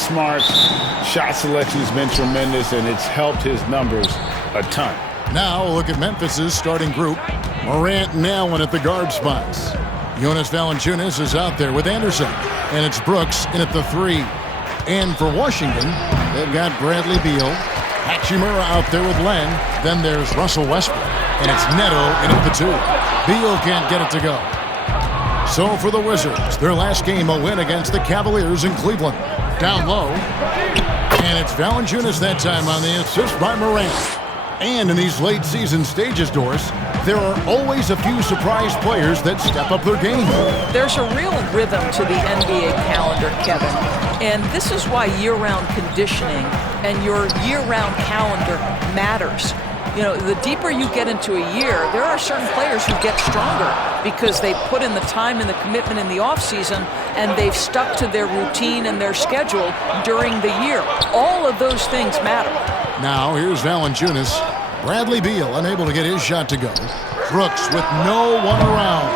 smart. Shot selection has been tremendous, and it's helped his numbers a ton. Now look at Memphis's starting group. Morant and Allen at the guard spots. Jonas Valanciunas is out there with Anderson. And it's Brooks in at the 3. And for Washington, they've got Bradley Beal. Hachimura out there with Len. Then there's Russell Westbrook. And it's Neto in at the 2. Beal can't get it to go. So for the Wizards, their last game a win against the Cavaliers in Cleveland. Down low. And it's Valanciunas that time on the assist by Morant. And in these late season stages, Doris, there are always a few surprise players that step up their game. There's a real rhythm to the NBA calendar, Kevin. And this is why year-round conditioning and your year-round calendar matters. You know, the deeper you get into a year, there are certain players who get stronger because they put in the time and the commitment in the offseason, and they've stuck to their routine and their schedule during the year. All of those things matter. Now here's Valanciunas. Bradley Beal unable to get his shot to go. Brooks with no one around.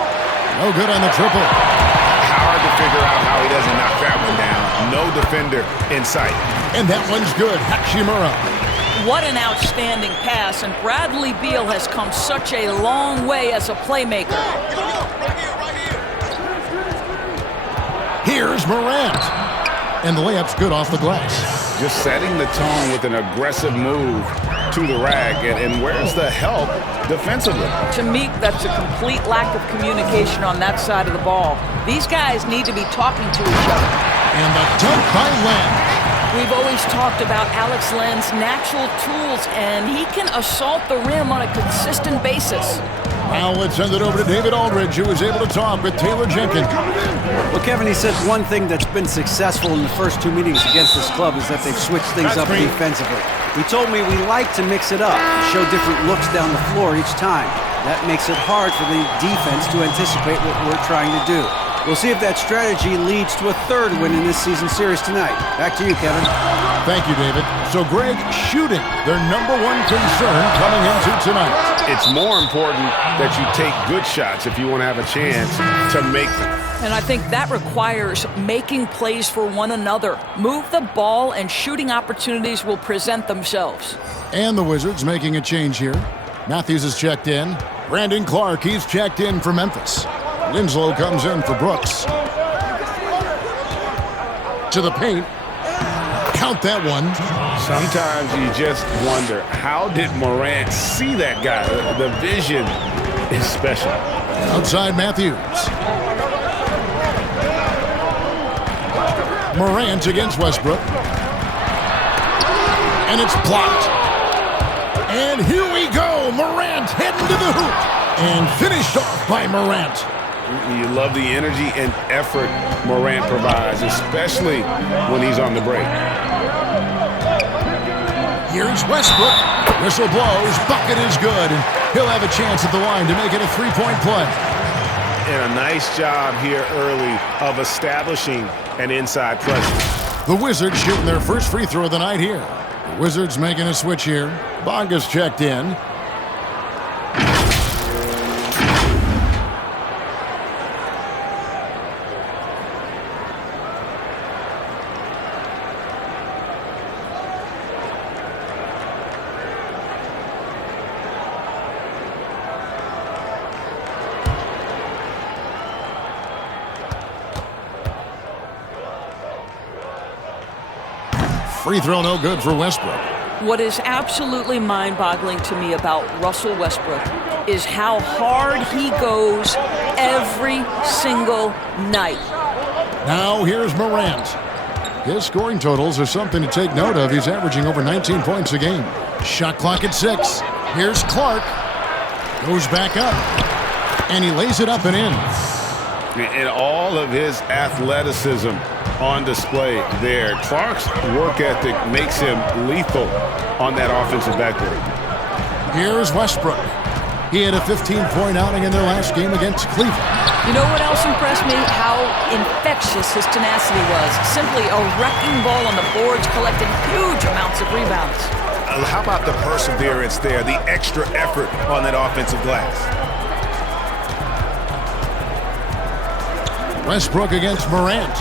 No good on the triple. Hard to figure out how he doesn't knock that one down. No defender in sight. And that one's good. Hachimura. What an outstanding pass, and Bradley Beal has come such a long way as a playmaker. Here's Morant. And the layup's good off the glass. Just setting the tone with an aggressive move to the rack. And where's the help defensively? To me, that's a complete lack of communication on that side of the ball. These guys need to be talking to each other. And the dunk by Len. We've always talked about Alex Len's natural tools, and he can assault the rim on a consistent basis. Now let's send it over to David Aldridge, who was able to talk with Taylor Jenkins. Well, Kevin, he said one thing that's been successful in the first 2 meetings against this club is that they've switched things up defensively. He told me we like to mix it up, show different looks down the floor each time. That makes it hard for the defense to anticipate what we're trying to do. We'll see if that strategy leads to a third win in this season series tonight. Back to you, Kevin. Thank you, David. So, Greg, shooting, their number one concern coming into tonight. It's more important that you take good shots if you want to have a chance to make them. And I think that requires making plays for one another. Move the ball and shooting opportunities will present themselves. And the Wizards making a change here. Matthews is checked in. Brandon Clark, he's checked in for Memphis. Winslow comes in for Brooks. To the paint. Count that one. Sometimes you just wonder, how did Morant see that guy? The vision is special. Outside Matthews. Morant against Westbrook. And it's blocked. And here we go. Morant heading to the hoop. And finished off by Morant. You love the energy and effort Morant provides, especially when he's on the break. Here's Westbrook. Whistle blows. Bucket is good. And he'll have a chance at the line to make it a three-point play. And a nice job here early of establishing an inside pressure. The Wizards shooting their first free throw of the night here. The Wizards making a switch here. Bonga's checked in. Free throw no good for Westbrook. What is absolutely mind-boggling to me about Russell Westbrook is how hard he goes every single night. Now here's Morant. His scoring totals are something to take note of. He's averaging over 19 points a game. Shot clock at 6. Here's Clark. Goes back up. And he lays it up and in. And all of his athleticism on display there. Clark's work ethic makes him lethal on that offensive backboard. Here's Westbrook. He had a 15-point outing in their last game against Cleveland. You know what else impressed me? How infectious his tenacity was. Simply a wrecking ball on the boards, collecting huge amounts of rebounds. How about the perseverance there, the extra effort on that offensive glass? Westbrook against Morant.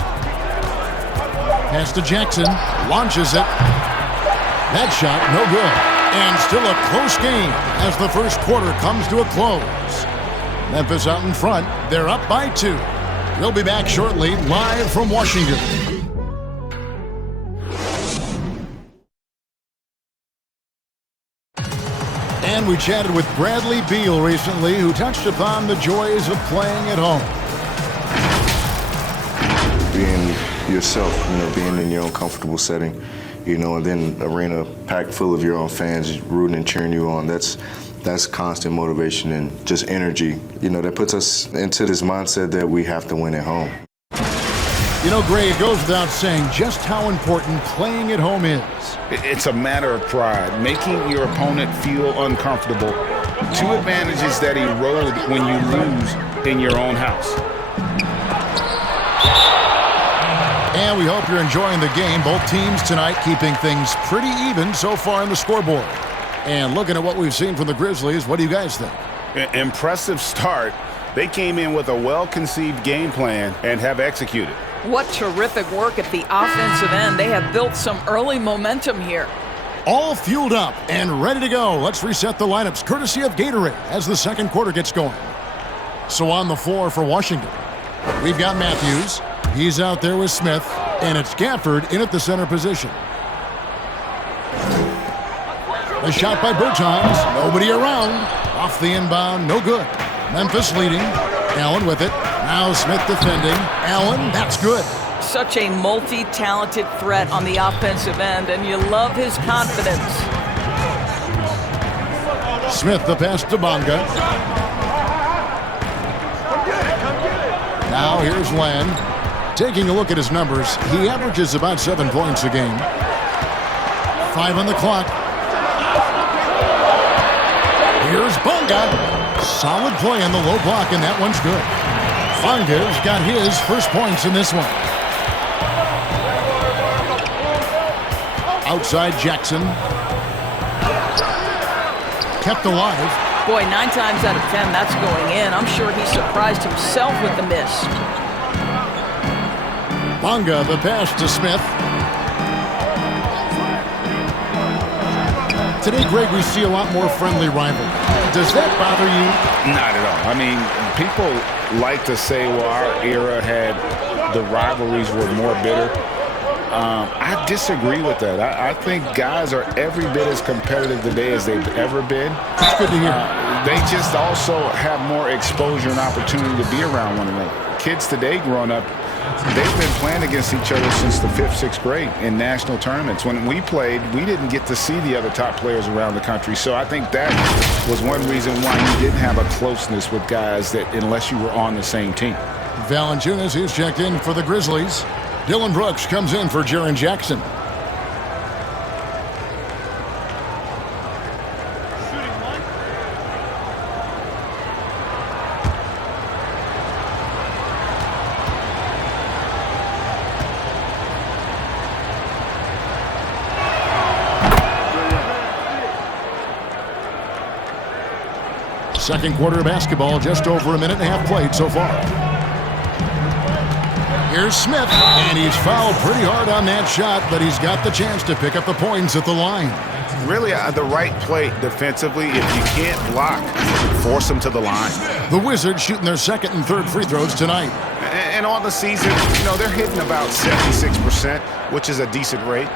Pass to Jackson. Launches it. That shot, no good. And still a close game as the first quarter comes to a close. Memphis out in front. They're up by 2. We'll be back shortly, live from Washington. And we chatted with Bradley Beal recently, who touched upon the joys of playing at home. Being yourself, being in your own comfortable setting, and then arena packed full of your own fans rooting and cheering you on. That's constant motivation and just energy, that puts us into this mindset that we have to win at home. Gray, it goes without saying just how important playing at home is. It's a matter of pride, making your opponent feel uncomfortable. 2 advantages that erode when you lose in your own house. And we hope you're enjoying the game. Both teams tonight keeping things pretty even so far on the scoreboard. And looking at what we've seen from the Grizzlies, what do you guys think? Impressive start. They came in with a well-conceived game plan and have executed. What terrific work at the offensive end. They have built some early momentum here. All fueled up and ready to go. Let's reset the lineups courtesy of Gatorade as the second quarter gets going. So on the floor for Washington, we've got Matthews. He's out there with Smith, and it's Gafford in at the center position. A shot by Bertans. Nobody around. Off the inbound, no good. Memphis leading. Allen with it. Now Smith defending. Allen, that's good. Such a multi-talented threat on the offensive end, and you love his confidence. Smith the pass to Bonga. Now here's Land. Taking a look at his numbers, he averages about 7 points a game. 5 on the clock. Here's Bonga. Solid play on the low block, and that one's good. Bonga's got his first points in this one. Outside Jackson. Kept alive. Boy, 9 times out of 10, that's going in. I'm sure he surprised himself with the miss. Bonga, the pass to Smith. Today, Greg, we see a lot more friendly rivalry. Does that bother you? Not at all. I mean, people like to say, well, our era had the rivalries were more bitter. I disagree with that. I think guys are every bit as competitive today as they've ever been. That's good to hear. They just also have more exposure and opportunity to be around one another. Kids today growing up, they've been playing against each other since the 5th, 6th grade in national tournaments. When we played, we didn't get to see the other top players around the country. So I think that was one reason why you didn't have a closeness with guys that unless you were on the same team. Valanciunas is checked in for the Grizzlies. Dylan Brooks comes in for Jaren Jackson. Second quarter of basketball, just over a minute and a half played so far. Here's Smith, and he's fouled pretty hard on that shot, but he's got the chance to pick up the points at the line. Really, the right play defensively. If you can't block, force them to the line. The Wizards shooting their second and third free throws tonight. And on the season, they're hitting about 76%, which is a decent rate.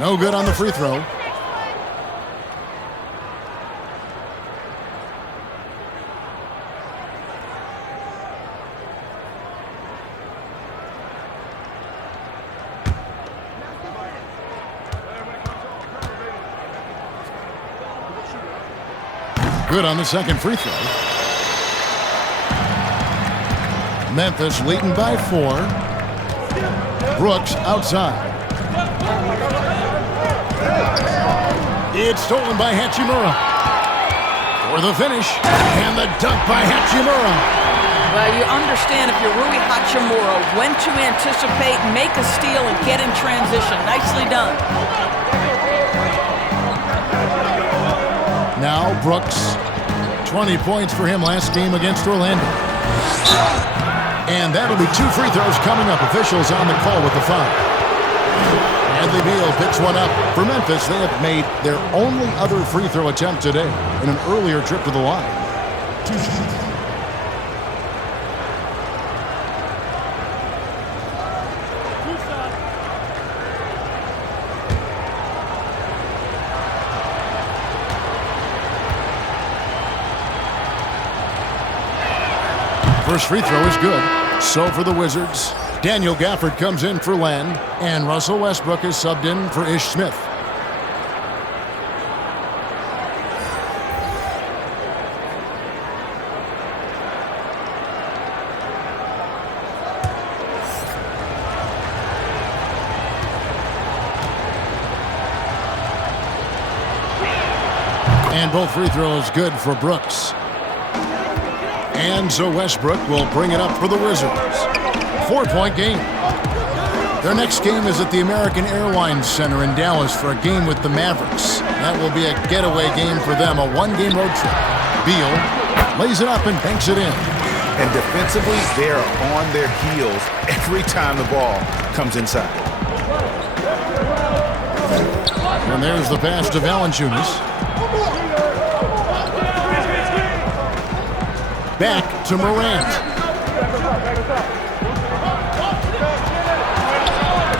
No good on the free throw. Good on the second free throw. Memphis leading by 4. Brooks outside. It's stolen by Hachimura. For the finish, and the dunk by Hachimura. Well, you understand if you're Rui Hachimura when to anticipate, make a steal, and get in transition. Nicely done. Now Brooks, 20 points for him last game against Orlando. And that'll be 2 free throws coming up. Officials on the call with the foul. Bradley Beal picks one up. For Memphis, they have made their only other free throw attempt today in an earlier trip to the line. First free throw is good. So for the Wizards, Daniel Gafford comes in for Len, and Russell Westbrook is subbed in for Ish Smith. And both free throws good for Brooks. And so Westbrook will bring it up for the Wizards. 4-point game. Their next game is at the American Airlines Center in Dallas for a game with the Mavericks. That will be a getaway game for them, a 1-game road trip. Beal lays it up and banks it in. And defensively, they are on their heels every time the ball comes inside. And there's the pass to Valanciunas. Back to Morant.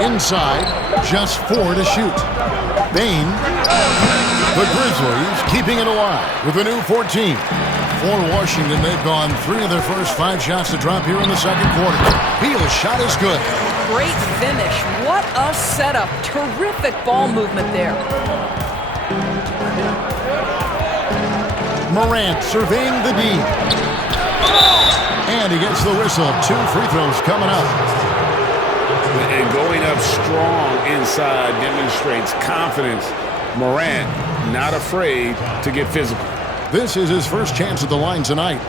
Inside, just 4 to shoot. Bane. The Grizzlies keeping it alive with a new 14. For Washington, they've gone 3 of their first 5 shots to drop here in the second quarter. Beal's shot is good. Great finish. What a setup. Terrific ball movement there. Morant surveying the D. And he gets the whistle. 2 free throws coming up. And going up strong inside demonstrates confidence. Morant not afraid to get physical. This is his first chance at the line tonight.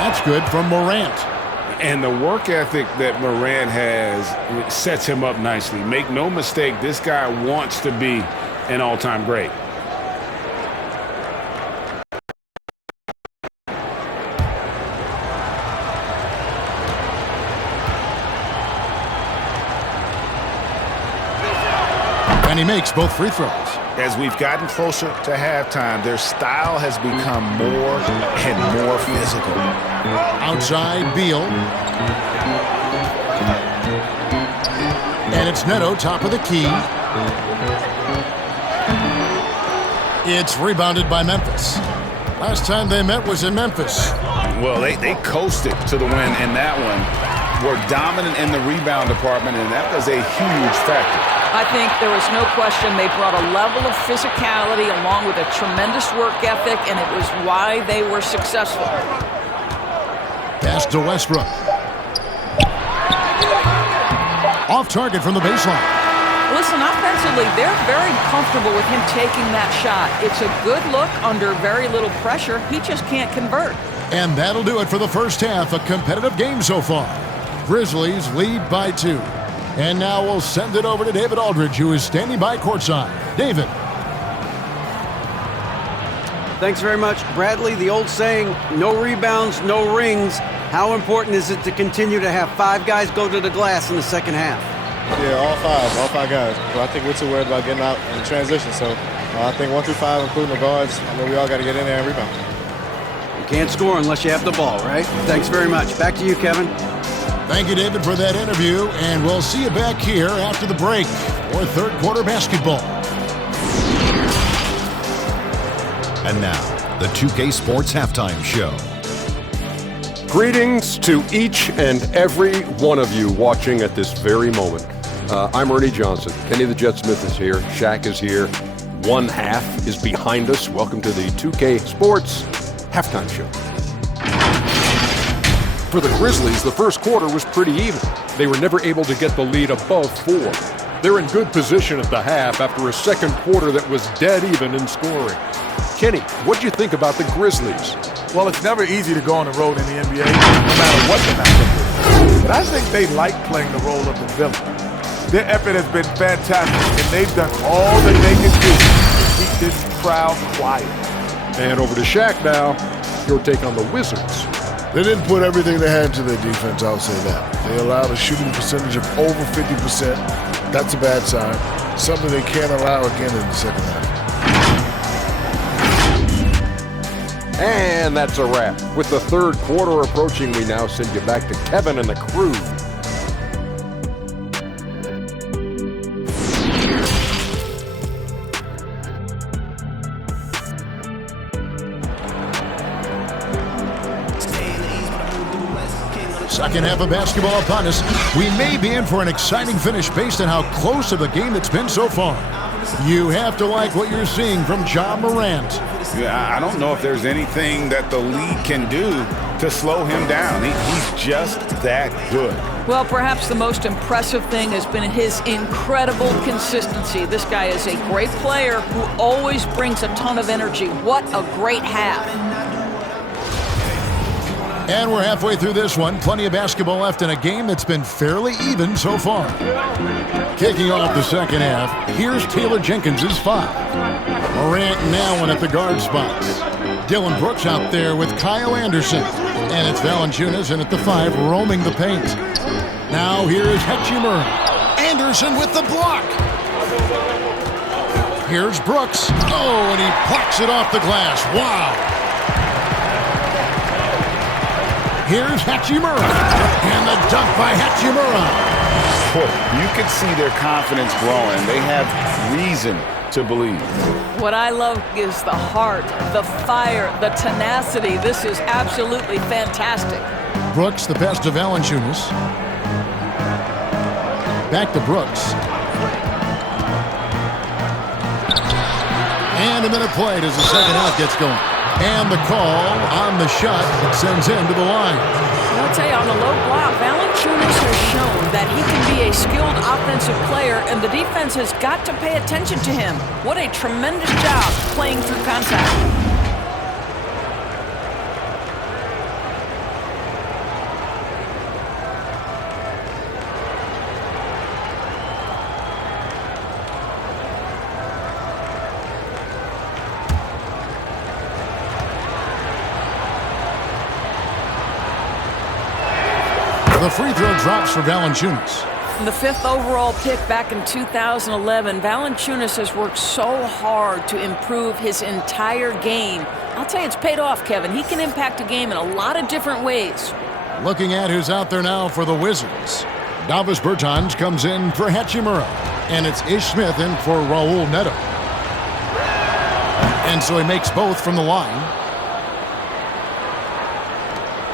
That's good from Morant. And the work ethic that Morant has sets him up nicely. Make no mistake, this guy wants to be an all-time great. And he makes both free throws. As we've gotten closer to halftime, their style has become more and more physical. Outside, Beal. And it's Neto, top of the key. It's rebounded by Memphis. Last time they met was in Memphis. Well, they coasted to the win in that one. Were dominant in the rebound department, and that was a huge factor. I think there was no question they brought a level of physicality along with a tremendous work ethic, and it was why they were successful. Pass to Westbrook. Off target from the baseline. Listen, offensively, they're very comfortable with him taking that shot. It's a good look under very little pressure. He just can't convert. And that'll do it for the first half. A competitive game so far. Grizzlies lead by 2. And now we'll send it over to David Aldridge, who is standing by courtside. David. Thanks very much, Bradley. The old saying, no rebounds, no rings. How important is it to continue to have 5 guys go to the glass in the second half? Yeah, all five guys. But I think we're too worried about getting out in transition. So I think 1 through 5, including the guards, we all got to get in there and rebound. You can't score unless you have the ball, right? Thanks very much. Back to you, Kevin. Thank you, David, for that interview, and we'll see you back here after the break for third quarter basketball. And now, the 2K Sports Halftime Show. Greetings to each and every one of you watching at this very moment. I'm Ernie Johnson. Kenny the Jet Smith is here. Shaq is here. One half is behind us. Welcome to the 2K Sports halftime show. For the Grizzlies, the first quarter was pretty even. They were never able to get the lead above 4. They're in good position at the half after a second quarter that was dead even in scoring. Kenny, what do you think about the Grizzlies? Well, it's never easy to go on the road in the NBA, no matter what the matchup is. But I think they like playing the role of the villain. Their effort has been fantastic, and they've done all that they can do to keep this crowd quiet. And over to Shaq now. Your take on the Wizards. They didn't put everything they had into their defense, I'll say that. They allowed a shooting percentage of over 50%. That's a bad sign. Something they can't allow again in the second half. And that's a wrap. With the third quarter approaching, we now send you back to Kevin and the crew. Second half of basketball upon us. We may be in for an exciting finish based on how close of the game it's been so far. You have to like what you're seeing from Ja Morant. Yeah, I don't know if there's anything that the league can do to slow him down. He's just that good. Well, perhaps the most impressive thing has been his incredible consistency. This guy is a great player who always brings a ton of energy. What a great half. And we're halfway through this one. Plenty of basketball left in a game that's been fairly even so far. Kicking off the second half, here's Taylor Jenkins' 5. Morant and Allen at the guard spots. Dillon Brooks out there with Kyle Anderson. And it's Valanciunas in at the 5, roaming the paint. Now here is Hachimura. Anderson with the block. Here's Brooks. Oh, and he plucks it off the glass. Wow. Here's Hachimura. And the dunk by Hachimura. You can see their confidence growing. They have reason to believe. What I love is the heart, the fire, the tenacity. This is absolutely fantastic. Brooks, the pass to Valanciunas. Back to Brooks. And a minute played as the second half gets going. And the call on the shot that sends him to the line. I'll tell you, on the low block, Valanciunas has shown that he can be a skilled offensive player, and the defense has got to pay attention to him. What a tremendous job playing through contact. The free throw drops for Valanciunas. The 5th overall pick back in 2011, Valanciunas has worked so hard to improve his entire game. I'll tell you, it's paid off, Kevin. He can impact a game in a lot of different ways. Looking at who's out there now for the Wizards. Davis Bertans comes in for Hachimura. And it's Ish Smith in for Raul Neto. And so he makes both from the line.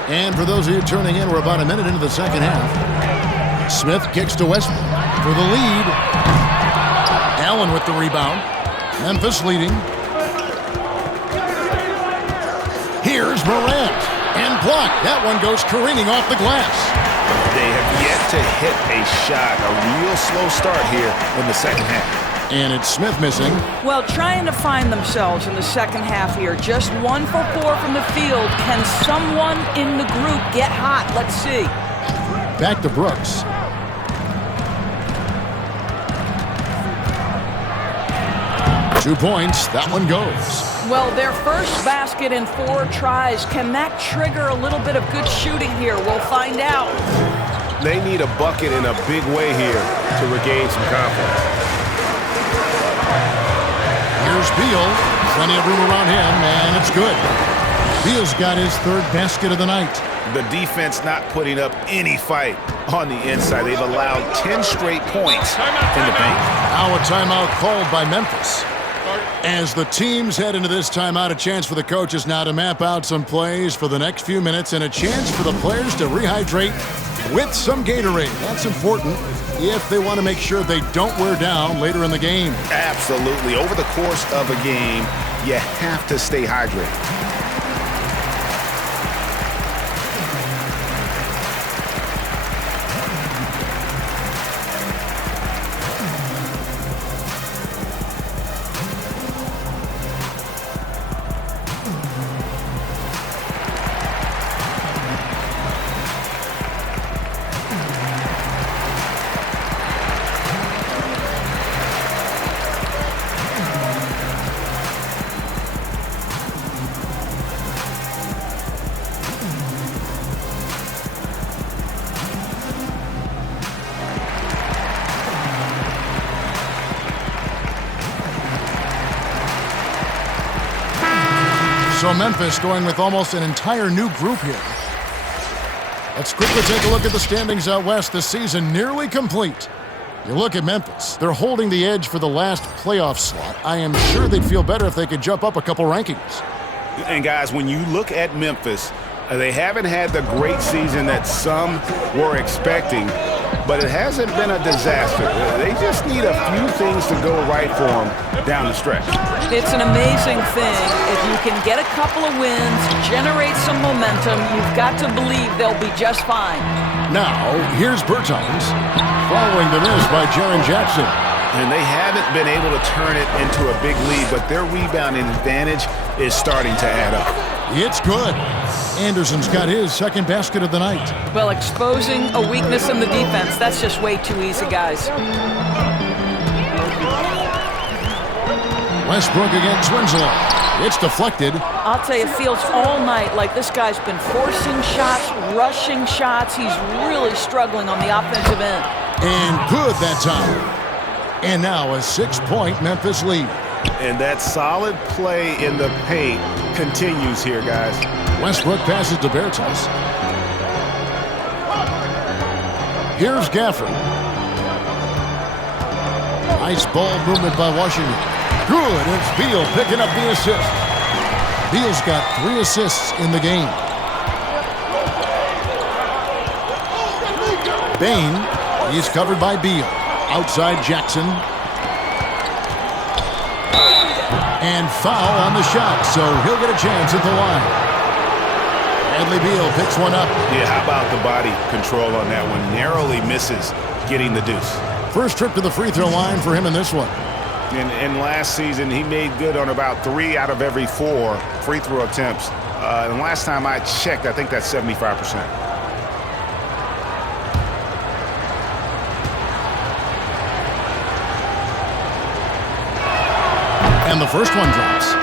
And for those of you tuning in, we're about a minute into the second half. Smith kicks to Westbrook for the lead. Allen with the rebound. Memphis leading. Here's Morant. And blocked. That one goes careening off the glass. They have yet to hit a shot. A real slow start here in the second half. And it's Smith missing. Well, trying to find themselves in the second half here. Just 1 for 4 from the field. Can someone in the group get hot? Let's see. Back to Brooks. Two points. That one goes. Well, their first basket in 4 tries. Can that trigger a little bit of good shooting here? We'll find out. They need a bucket in a big way here to regain some confidence. Here's Beal. Plenty of room around him, and it's good. Beal's got his 3rd basket of the night. The defense not putting up any fight on the inside. They've allowed 10 straight points in the paint. Now a timeout called by Memphis. As the teams head into this timeout, a chance for the coaches now to map out some plays for the next few minutes and a chance for the players to rehydrate with some Gatorade. That's important if they want to make sure they don't wear down later in the game. Absolutely. Over the course of a game, you have to stay hydrated. So Memphis going with almost an entire new group here. Let's quickly take a look at the standings out west. The season nearly complete. You look at Memphis. They're holding the edge for the last playoff slot. I am sure they'd feel better if they could jump up a couple rankings. And guys, when you look at Memphis, they haven't had the great season that some were expecting, but it hasn't been a disaster. They just need a few things to go right for them down the stretch. It's an amazing thing. If you can get a couple of wins, generate some momentum, you've got to believe they'll be just fine. Now, here's Bertans, following the miss by Jaren Jackson. And they haven't been able to turn it into a big lead, but their rebounding advantage is starting to add up. It's good. Anderson's got his second basket of the night. Well, exposing a weakness in the defense, that's just way too easy, guys. Westbrook against Winslow. It's deflected. I'll tell you, it feels all night like this guy's been forcing shots, rushing shots. He's really struggling on the offensive end. And good that time. And now a 6-point Memphis lead. And that solid play in the paint continues here, guys. Westbrook passes to Bertans. Here's Gafford. Nice ball movement by Washington. Good, it's Beal picking up the assist. Beal's got 3 assists in the game. Bain, he's covered by Beal. Outside Jackson. And foul on the shot, so he'll get a chance at the line. Bradley Beal picks one up. Yeah, how about the body control on that one? Narrowly misses getting the deuce. First trip to the free throw line for him in this one. And last season, he made good on about 3 out of every 4 free throw attempts. And last time I checked, I think that's 75%. And the first one drops.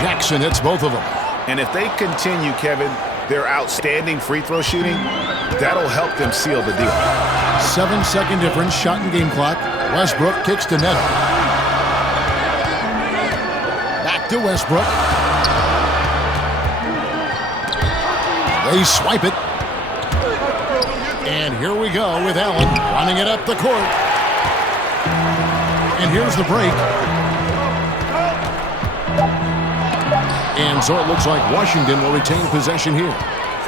Jackson hits both of them. And if they continue, Kevin, their outstanding free throw shooting, that'll help them seal the deal. 7-second difference, shot and game clock. Westbrook kicks to Neto. Back to Westbrook. They swipe it. And here we go with Allen running it up the court. And here's the break. And so it looks like Washington will retain possession here.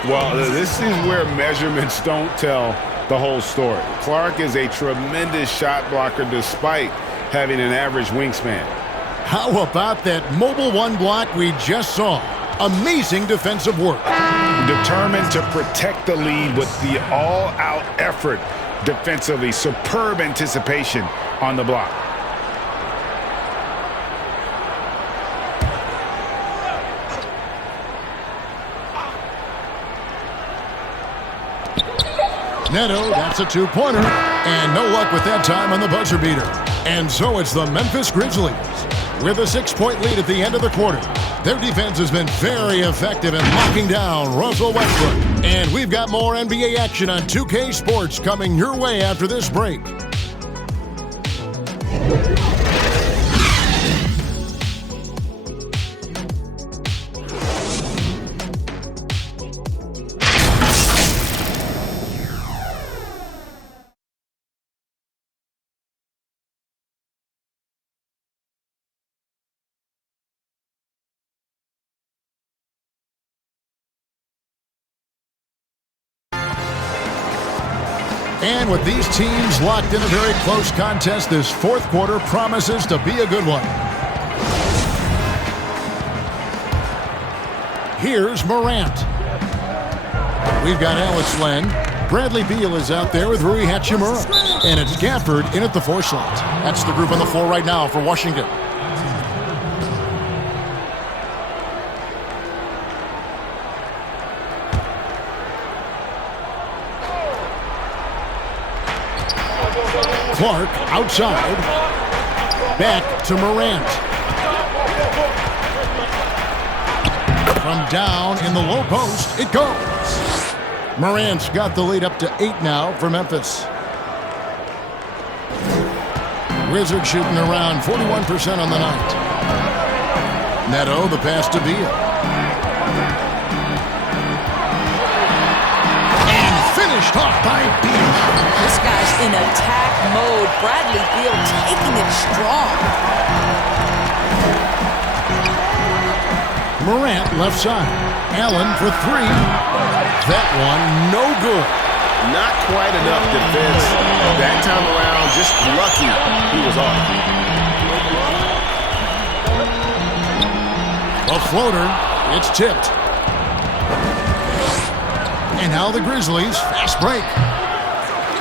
Well, this is where measurements don't tell the whole story. Clark is a tremendous shot blocker despite having an average wingspan. How about that mobile one block we just saw? Amazing defensive work. Determined to protect the lead with the all-out effort defensively. Superb anticipation on the block. Neto, that's a two-pointer. And no luck with that time on the buzzer beater. And so it's the Memphis Grizzlies with a 6-point lead at the end of the quarter. Their defense has been very effective in locking down Russell Westbrook. And we've got more NBA action on 2K Sports coming your way after this break. And with these teams locked in a very close contest, this fourth quarter promises to be a good one. Here's Morant. We've got Alex Len. Bradley Beal is out there with Rui Hachimura. And it's Gafford in at the 4 slot. That's the group on the floor right now for Washington. Clark outside. Back to Morant. From down in the low post, it goes. Morant's got the lead up to 8 now for Memphis. Wizards shooting around 41% on the night. Neto, the pass to Beal. And finished off by Beal. This guy's in attack mode. Bradley Beal taking it strong. Morant left side. Allen for 3. That one no good. Not quite enough defense. That time around, just lucky he was off. A floater. It's tipped. And now the Grizzlies. Fast break.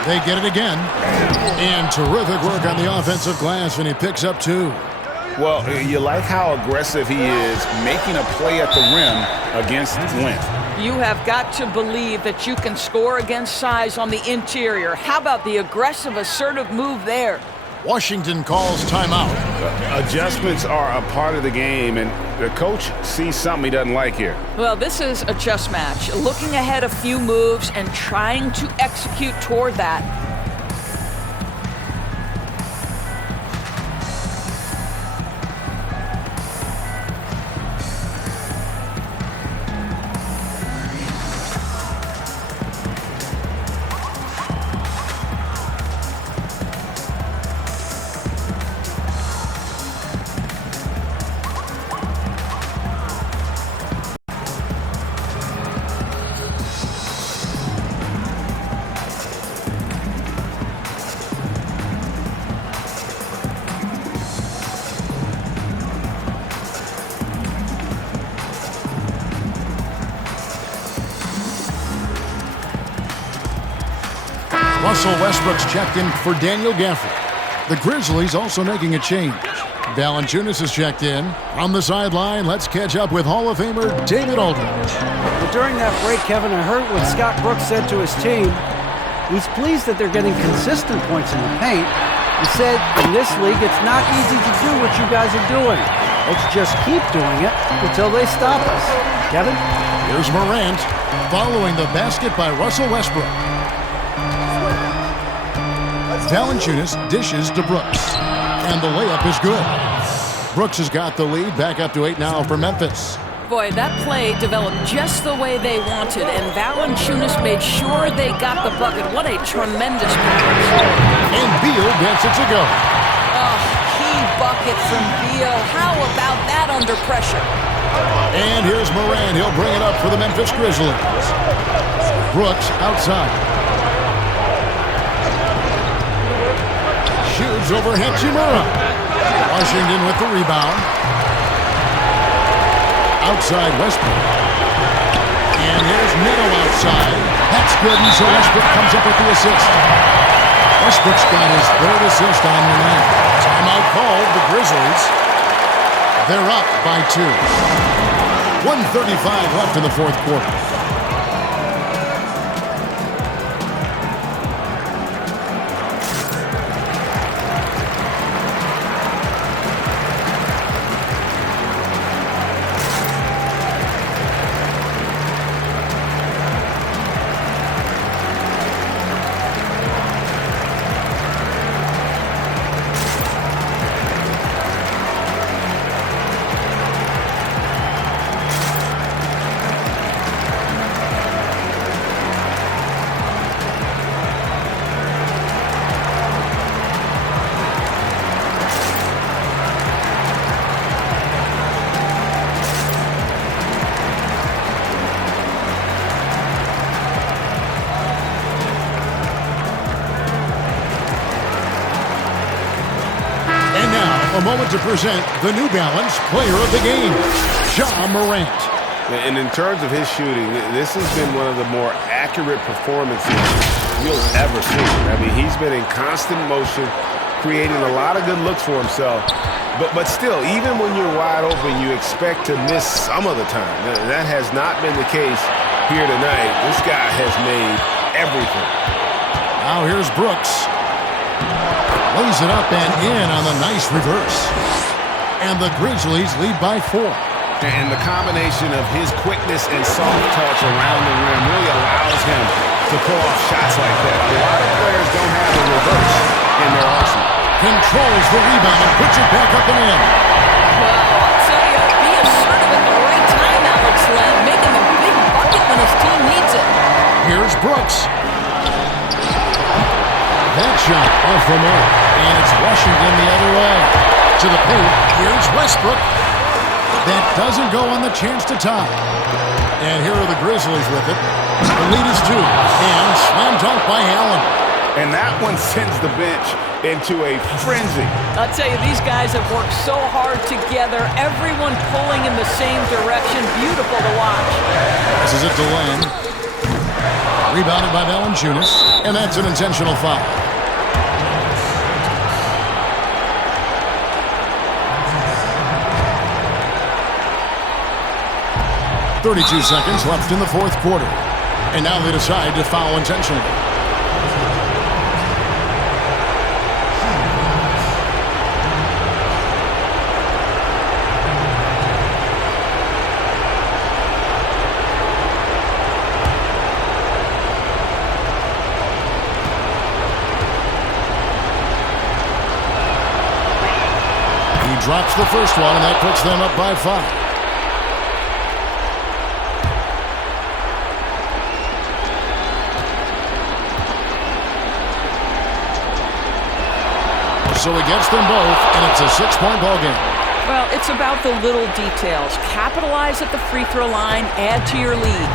They get it again. And terrific work on the offensive glass, and he picks up 2. Well, you like how aggressive he is making a play at the rim against length. You have got to believe that you can score against size on the interior. How about the aggressive, assertive move there? Washington calls timeout. Adjustments are a part of the game, and the coach sees something he doesn't like here. Well, this is a chess match. Looking ahead a few moves and trying to execute toward that. Russell Westbrook's checked in for Daniel Gafford. The Grizzlies also making a change. Valanciunas is checked in. On the sideline, let's catch up with Hall of Famer David Aldridge. But during that break, Kevin, I heard what Scott Brooks said to his team. He's pleased that they're getting consistent points in the paint. He said, in this league, it's not easy to do what you guys are doing. Let's just keep doing it until they stop us. Kevin? Here's Morant following the basket by Russell Westbrook. Valanciunas dishes to Brooks. And the layup is good. Brooks has got the lead, back up to 8 now for Memphis. Boy, that play developed just the way they wanted, and Valanciunas made sure they got the bucket. What a tremendous pass. And Beal gets it to go. Oh, key bucket from Beal. How about that under pressure? And here's Morant. He'll bring it up for the Memphis Grizzlies. Brooks outside. Shoots over Hachimura. Washington with the rebound. Outside Westbrook. And here's Neto outside. That's good, and so Westbrook comes up with the assist. Westbrook's got his 3rd assist on the night. Timeout called, the Grizzlies. They're up by 2. 1:35 left in the 4th quarter. A moment to present the New Balance Player of the Game, Ja Morant. And in terms of his shooting, this has been one of the more accurate performances you'll ever see. I mean, he's been in constant motion, creating a lot of good looks for himself. But still, even when you're wide open, you expect to miss some of the time. That has not been the case here tonight. This guy has made everything. Now here's Brooks. Lays it up and in on the nice reverse. And the Grizzlies lead by 4. And the combination of his quickness and soft touch around the rim really allows him to pull off shots like that. A lot of players don't have a reverse in their arsenal. Controls the rebound and puts it back up and in. Well, I'll tell you, be assertive at the right time, Alex Len, making a big bucket when his team needs it. Here's Brooks. That shot off the mark, and it's Washington the other way. To the paint, here's Westbrook. That doesn't go on the chance to tie. And here are the Grizzlies with it. The lead is 2, and slam dunk by Allen. And that one sends the bench into a frenzy. I'll tell you, these guys have worked so hard together, everyone pulling in the same direction. Beautiful to watch. This is it to Lane. Rebounded by Valanciunas, and that's an intentional foul. .32 seconds left in the fourth quarter. And now they decide to foul intentionally. He drops the first one, and that puts them up by 5. So he gets them both, and it's a 6-point ball game. Well, it's about the little details. Capitalize at the free throw line, add to your lead.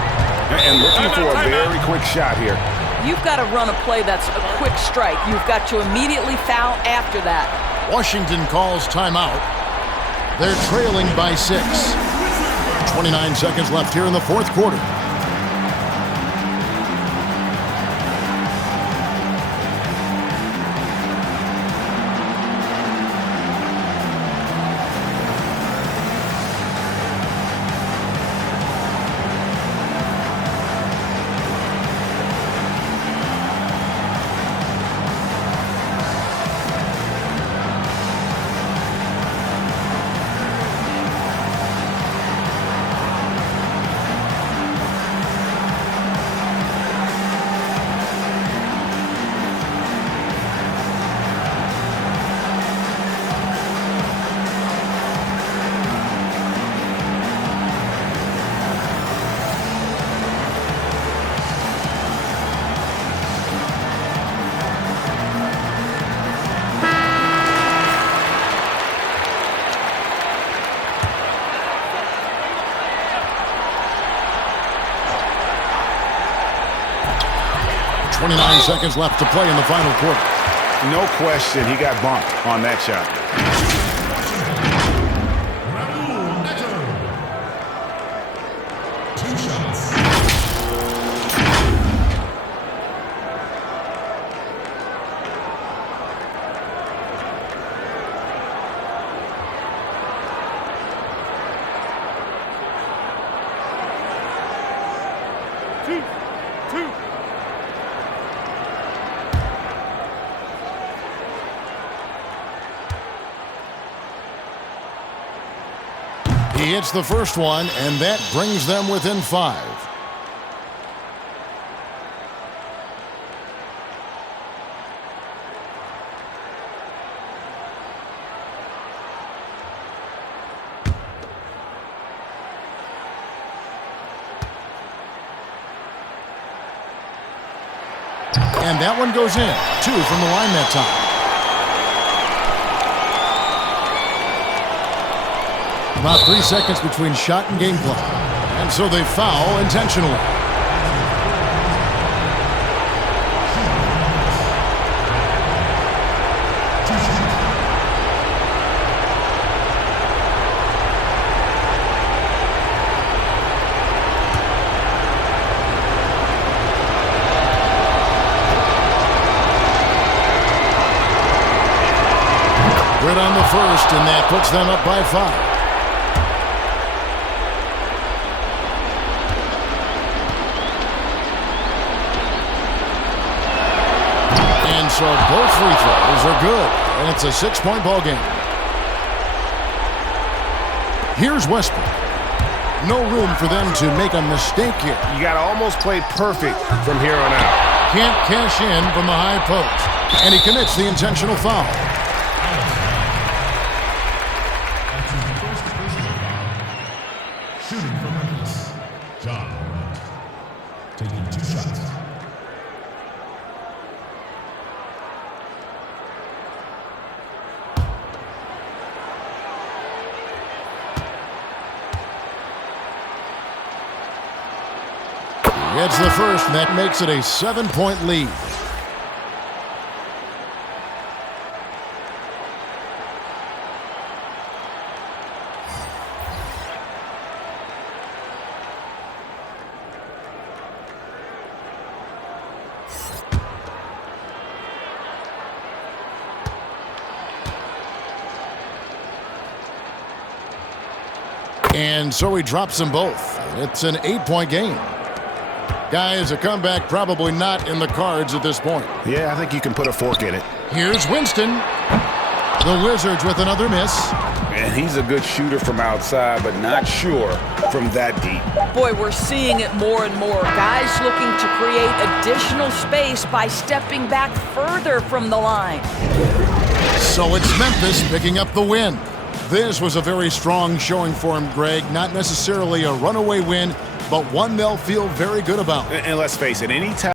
And looking for a very quick shot here. You've got to run a play that's a quick strike. You've got to immediately foul after that. Washington calls timeout. They're trailing by 6. 29 seconds left here in the fourth quarter. .29 seconds left to play in the final quarter. No question, he got bumped on that shot. He hits the first one, and that brings them within 5. And that one goes in. 2 from the line that time. About 3 seconds between shot and game clock. And so they foul intentionally. Good on the first, and that puts them up by 5. So both free throws are good, and it's a 6-point ball game. Here's Westbrook. No room for them to make a mistake here. You got to almost play perfect from here on out. Can't cash in from the high post, and he commits the intentional foul. Shooting for Memphis, John Morant, taking 2 shots. It's the first, and that makes it a 7-point lead. And so he drops them both. It's an 8-point game. Guys, a comeback probably not in the cards at this point. Yeah, I think you can put a fork in it. Here's Winston. The Wizards with another miss. And he's a good shooter from outside, but not sure from that deep. Boy, we're seeing it more and more. Guys looking to create additional space by stepping back further from the line. So it's Memphis picking up the win. This was a very strong showing for him, Greg. Not necessarily a runaway win, but one they'll feel very good about. And let's face it, any time